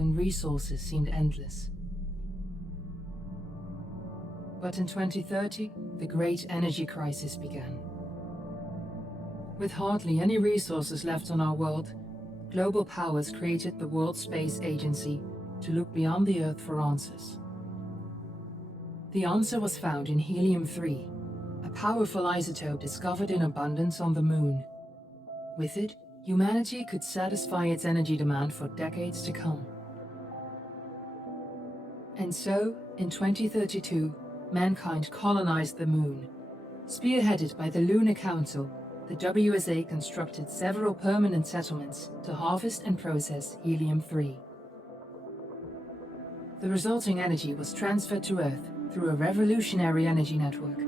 when resources seemed endless. But in 2030, the great energy crisis began. With hardly any resources left on our world, global powers created the World Space Agency to look beyond the Earth for answers. The answer was found in helium-3, a powerful isotope discovered in abundance on the Moon. With it, humanity could satisfy its energy demand for decades to come. And so, in 2032, mankind colonized the Moon. Spearheaded by the Lunar Council, the WSA constructed several permanent settlements to harvest and process helium-3. The resulting energy was transferred to Earth through a revolutionary energy network,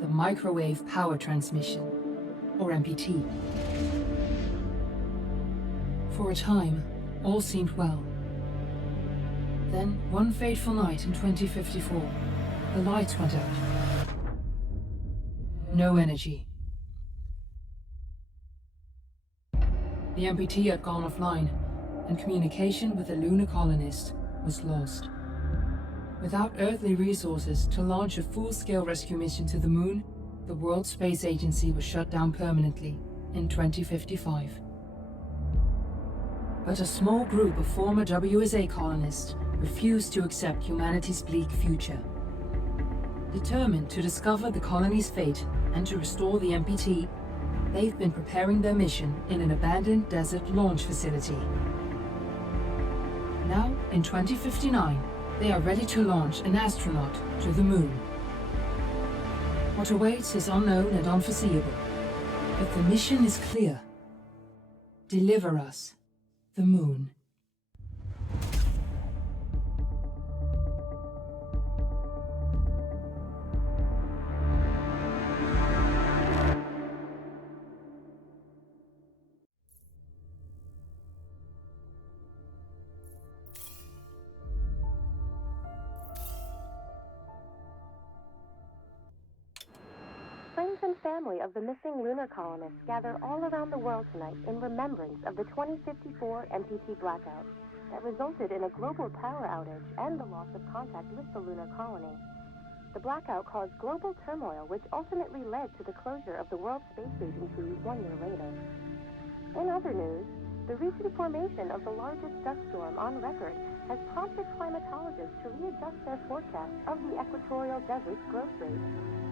the Microwave Power Transmission, or MPT. For a time, all seemed well. Then, one fateful night in 2054, the lights went out. No energy. The MPT had gone offline, and communication with the lunar colonist was lost. Without earthly resources to launch a full-scale rescue mission to the Moon, the World Space Agency was shut down permanently in 2055. But a small group of former WSA colonists refused to accept humanity's bleak future. Determined to discover the colony's fate and to restore the MPT, they've been preparing their mission in an abandoned desert launch facility. Now, in 2059, they are ready to launch an astronaut to the Moon. What awaits is unknown and unforeseeable, but the mission is clear. Deliver us the Moon. Friends and family of the missing lunar colonists gather all around the world tonight in remembrance of the 2054 MPT blackout that resulted in a global power outage and the loss of contact with the lunar colony. The blackout caused global turmoil, which ultimately led to the closure of the World Space Agency 1 year later. In other news, the recent formation of the largest dust storm on record has prompted climatologists to readjust their forecast of the equatorial desert's growth rate.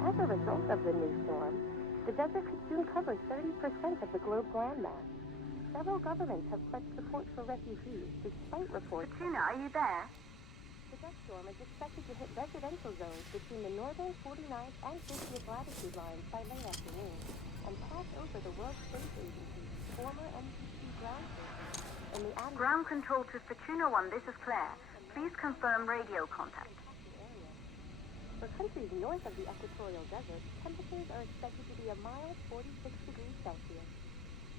As a result of the new storm, the desert could soon cover 30% of the globe's landmass. Several governments have pledged support for refugees, despite reports... Fortuna, are you there? The dust storm is expected to hit residential zones between the northern 49th and 50th latitude lines by late afternoon, and pass over the World Space Agency's former MPT ground station in the Ground control to Fortuna 1, this is Claire. Please confirm radio contact. For countries north of the equatorial desert, temperatures are expected to be a mild 46 degrees Celsius.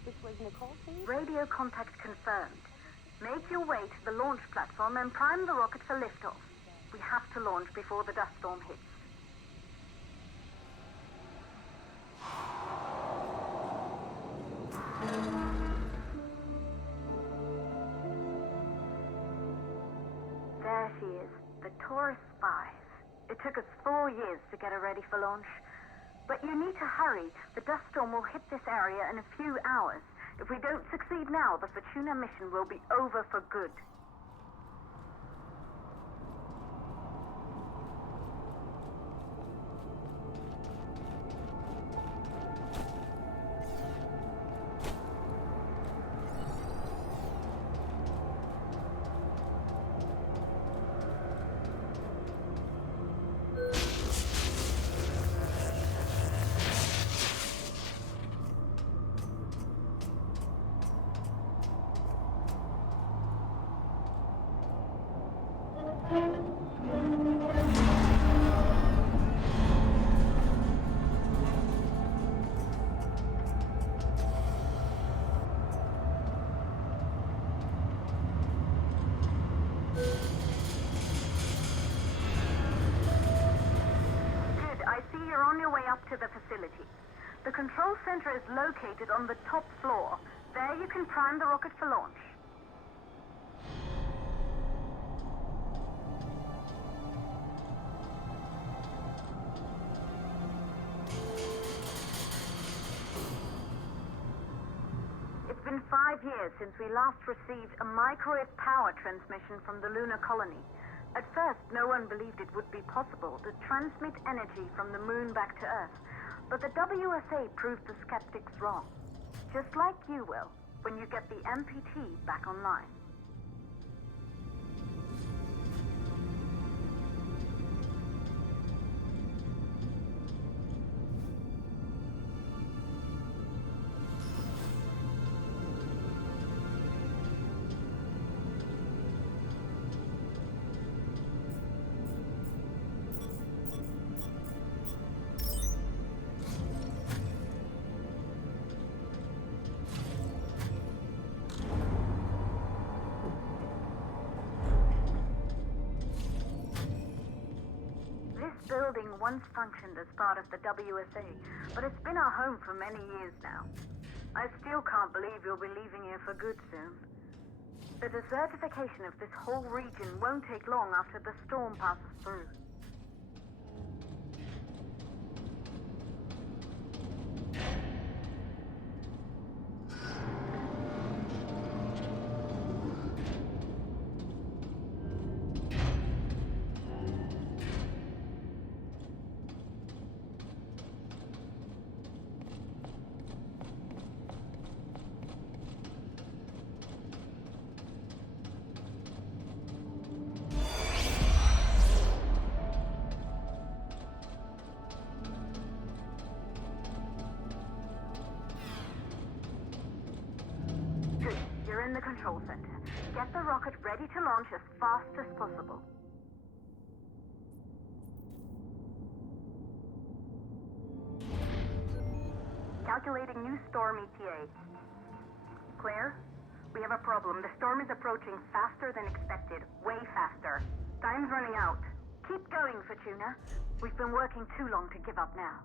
This was Nicole Hayes. Radio contact confirmed. Make your way to the launch platform and prime the rocket for liftoff. We have to launch before the dust storm hits. There she is, the Taurus 5. It took us 4 years to get her ready for launch. But you need to hurry. The dust storm will hit this area in a few hours. If we don't succeed now, the Fortuna mission will be over for good. To the facility. The control center is located on the top floor. There you can prime the rocket for launch. years since we last received a microwave power transmission from the lunar colony. At first, no one believed it would be possible to transmit energy from the moon back to Earth, but the WSA proved the skeptics wrong. Just like you will, when you get the MPT back online. Building once functioned as part of the WSA, but it's been our home for many years now. I still can't believe you'll be leaving here for good soon. The desertification of this whole region won't take long after the storm passes through. You're in the control center. Get the rocket ready to launch as fast as possible. Calculating new storm ETA. Claire, we have a problem. The storm is approaching faster than expected. Way faster. Time's running out. Keep going, Fortuna. We've been working too long to give up now.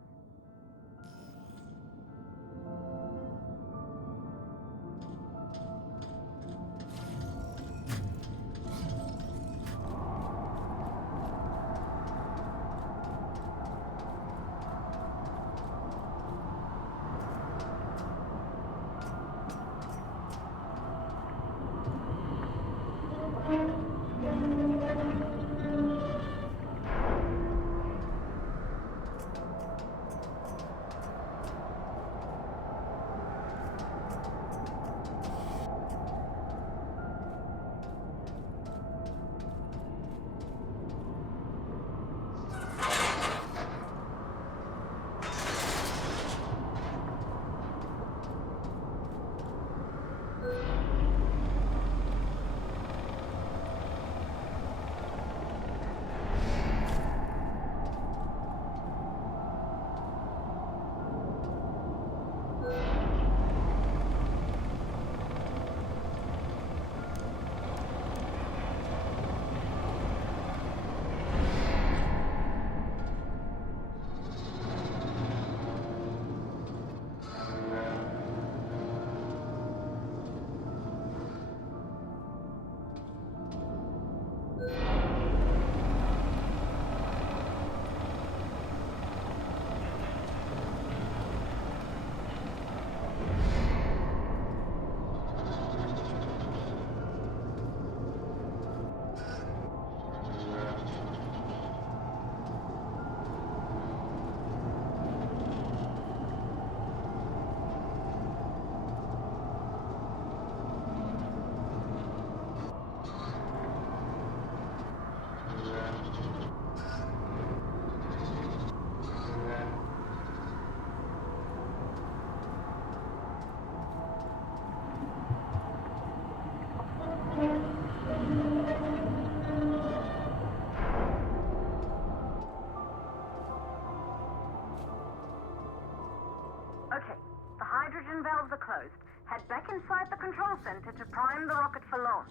Okay, the hydrogen valves are closed. Head back inside the control center to prime the rocket for launch.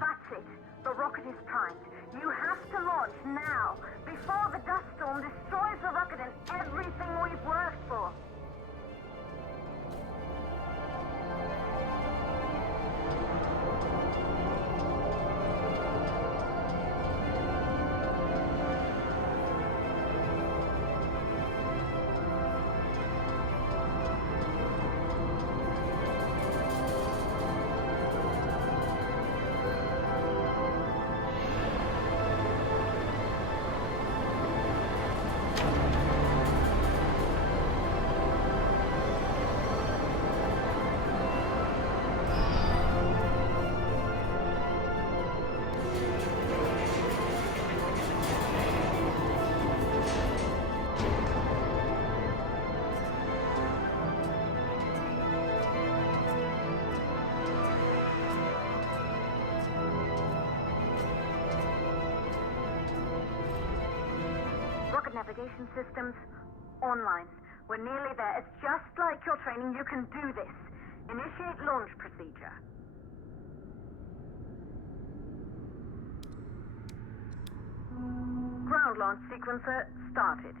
That's it. The rocket is primed. You have to launch now, before the dust storm destroys the rocket and everything we've worked for. Navigation systems online. We're nearly there. It's just like your training. You can do this. Initiate launch procedure. Ground launch sequencer started.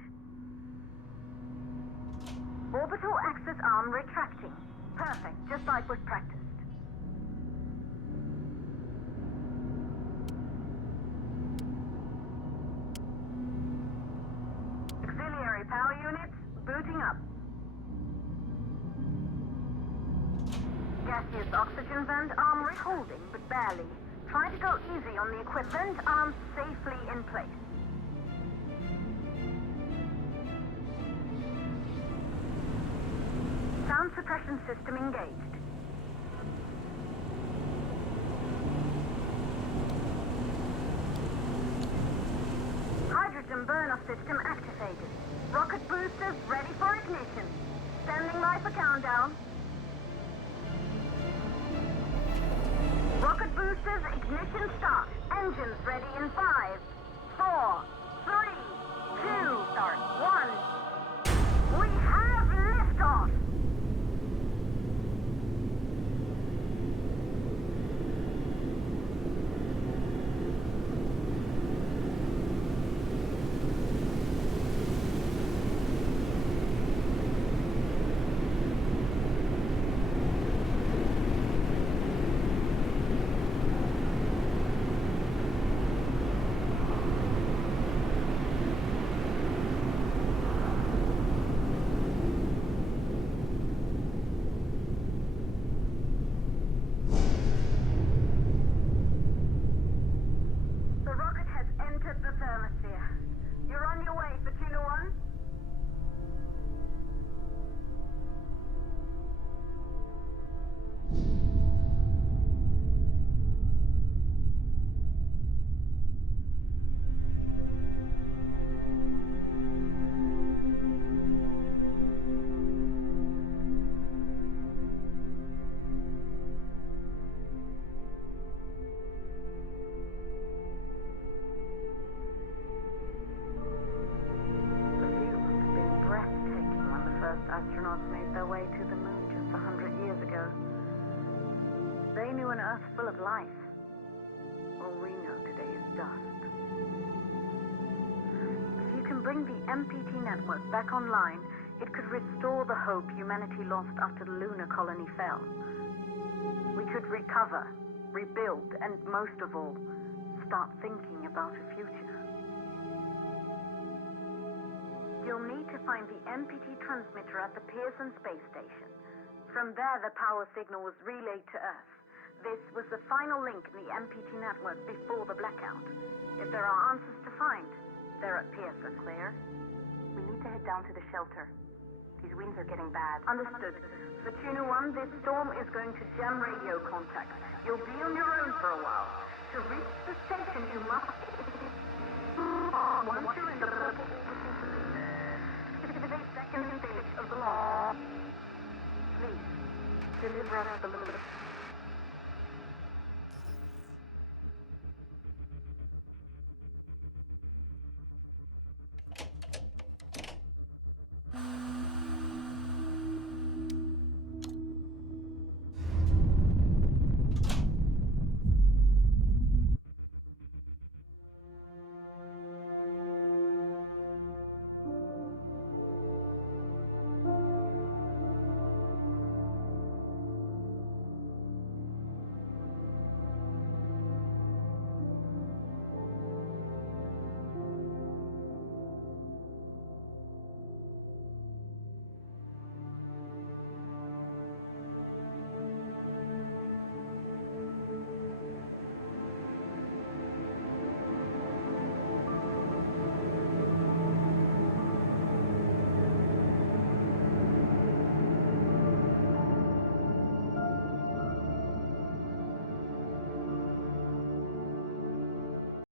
Orbital axis arm retracting. Perfect, just like we've practiced. Auxiliary power units booting up. Gaseous oxygen vent arm holding, but barely. Try to go easy on the equipment. Arms safely in place. Sound suppression system engaged. Hydrogen burn-off system activated. Rocket boosters ready for ignition. Standing by for countdown. Rocket boosters ignition start. Engines ready in 5, 4, 3, 2, start 1. We have liftoff. You're on your way, Fortuna 1. Astronauts made their way to the moon just 100 years ago. They knew an Earth full of life. All we know today is dust. If you can bring the MPT network back online, it could restore the hope humanity lost after the lunar colony fell. We could recover, rebuild, and most of all, start thinking about a future. You'll need to find the MPT transmitter at the Pearson space station. From there, the power signal was relayed to Earth. This was the final link in the MPT network before the blackout. If there are answers to find, they're at Pearson. Claire, we need to head down to the shelter. These winds are getting bad. Understood. Fortuna 1, this storm is going to jam radio contact. You'll be on your own for a while. To reach the station, you must... Once you're in the purple... The second stage of the launch. Please, deliver us the